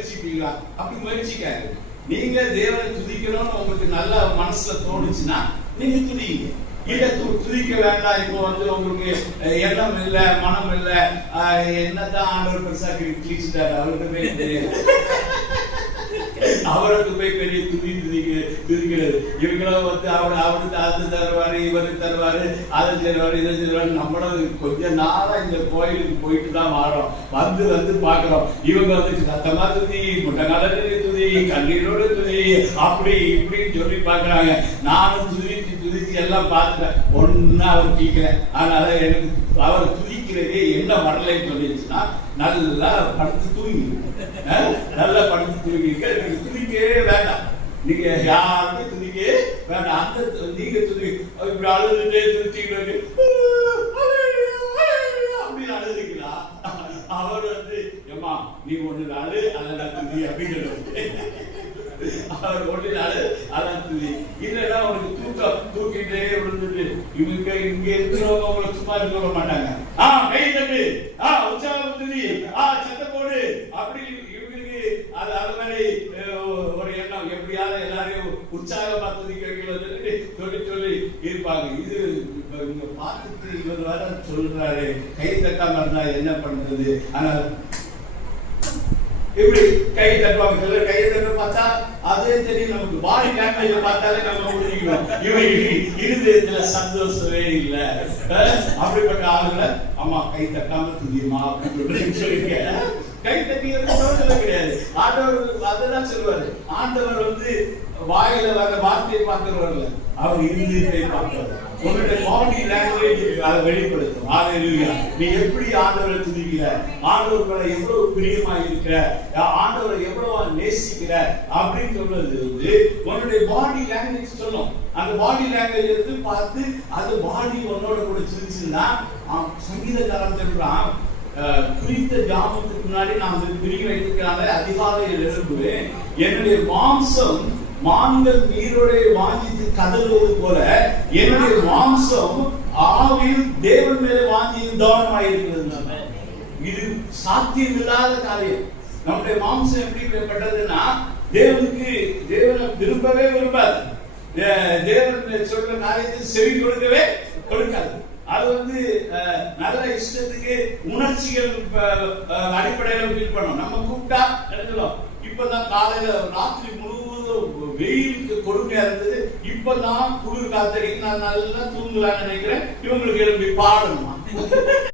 முயற்சிப்பீங்களா? அப்படி முயற்சிக்காது. நீங்க தேவனை துதிக்கணும்னு உங்களுக்கு நல்ல மனசுல தோணுச்சுன்னா நீங்க துதிங்க. இல்ல துதிக்க வேண்டாம், இப்போ உங்களுக்கு எண்ணம் இல்லை, மனம் இல்லை, என்னதான் ஆண்டவர் பெருசா கிழிச்சிட்டாரு, அவருக்கு தெரியாது. அவருக்கு போய் பெரிய துதிக்கிறது. இவங்களும் அவருக்கு அது தருவாரு, இவருக்கு தருவாரு, அதை தருவாரு, இதை தருவாரு. நம்மளும் கொஞ்ச நாளா இந்த கோயிலுக்கு போயிட்டு தான் மாறோம், வந்து பாக்குறோம். இவங்க சத்தமா துதி, முட்டை கலரு துதி, கண்ணீரோடு துதி, அப்படி இப்படின்னு சொல்லி பாக்குறாங்க. நானும் துதிச்சு எல்லாம் பார்த்துட்டேன், ஒன்னா அவர் கேட்கிறேன். அதனால எனக்கு அவர் துதிக்கிறதே என்ன வரலைன்னு சொல்லிடுச்சுன்னா, நல்லா படுத்து தூங்கி, நல்லா படுத்து தூங்கிக்க. எனக்கு துதிக்கவே வேண்டாம், நீங்க யாருமே துதிக்கவே வேண்டாம். அந்த நீங்க துதி இப்படி அழுதுட்டே துதிச்சுக்கிட்டு அப்படின்னு அழுதுங்களா? அவர் ஏமா நீ ஒண்ணு நாளு அதெல்லாம் துதி அப்படின்னு அவர் ஒன்றினாரு அதான் துதி. இல்லைன்னா அவனுக்கு தூக்கிட்டே விழுந்துட்டு இவங்க இங்க இருக்கிறவங்க அவங்களை சும்மா இருக்க மாட்டாங்க. கை தட்டு, உற்சாகம் துதி, சத்த போடு, அப்படி இவங்களுக்கு அது மாதிரி ஒரு எண்ணம். எப்படியாவது எல்லாரையும் உற்சாகமா துதிக்க சொல்லி சொல்லி இருப்பாங்க. இது இவங்க பார்த்துட்டு இவர் வர சொல்றாரு, கை தட்டாம இருந்தா என்ன பண்றது? ஆனா இப்படி கை தட்டுவாங்க. சிலர் கையை தட்ட பார்த்தா அதே தெரியும், நமக்கு பாடி லாங்குவேஜ் பார்த்தாலே நம்ம புரிஞ்சுக்கணும் இவங்க இருதயத்துல சந்தோஷமே இல்லை. அப்படிப்பட்ட ஆளுங்களை அம்மா கை தட்டாம துதியுமா அப்படின்னு சொல்லிங்க. கை தட்டிக்கிறது கிடையாது. ஆண்டவர் அதெல்லாம் சொல்லுவாரு. ஆண்டவர் வாயில வர வார்த்தையை பார்க்கிறவர்ல, அவர் இருதயத்தை பார்க்கிறார். உங்களுடைய பாடி லாங்குவேஜ் அதை வெளிப்படுத்தும். நீ எப்படி ஆண்டவரை துதிக்கிற, ஆண்டவர் மேல எவ்வளவு பிரியமா இருக்கிற, ஆண்டவரை எவ்வளவு நேசிக்கிற அப்படின்னு சொல்றது உன்னுடைய பாடி லாங்குவேஜ் சொல்லும். அந்த பாடி லாங்குவேஜ் பார்த்து அந்த பாடி உன்னோட கூட சிரிச்சுன்னா, சங்கீதக்காரன் சொல்றான், குறித்த ஜாமத்துக்கு முன்னாடி நான் பிரி வைத்துக்கிறாங்க, அதிகாலையில் எழுப்புவேன், என்னுடைய மாம்சம் மான்கள் நீரோட வாஞ்சித்து கதறுவது போல என்னுடைய மாம்சம் ஆவியில் தேவன் மேலே வாஞ்சியும் கவனமாயிருக்கிறது. இது சாத்தியம் இல்லாத காரியம். நம்முடைய மாம்சம் எப்படிப்பட்டதுன்னா, தேவனை விரும்பவே விரும்பாது. தேவன் சொல்ற காரியத்தை செவி கொடுக்கவே கொடுக்காது. அது நல்ல இஷ்டத்துக்கு உணர்ச்சிகள் அடிப்படையில் ஃபீல் பண்ணும். நம்ம கூப்பிட்டா எடுக்கலாம். இப்பதான் காலையில ராத்திரி முழுவதும் வெயிலுக்கு கொடுமையா இருந்தது, இப்பதான் குளிர் காத்தடிக்கு நான் நல்லா தூங்கலான்னு நினைக்கிறேன். இவங்களுக்கு எழுப்பி பாடணுமா?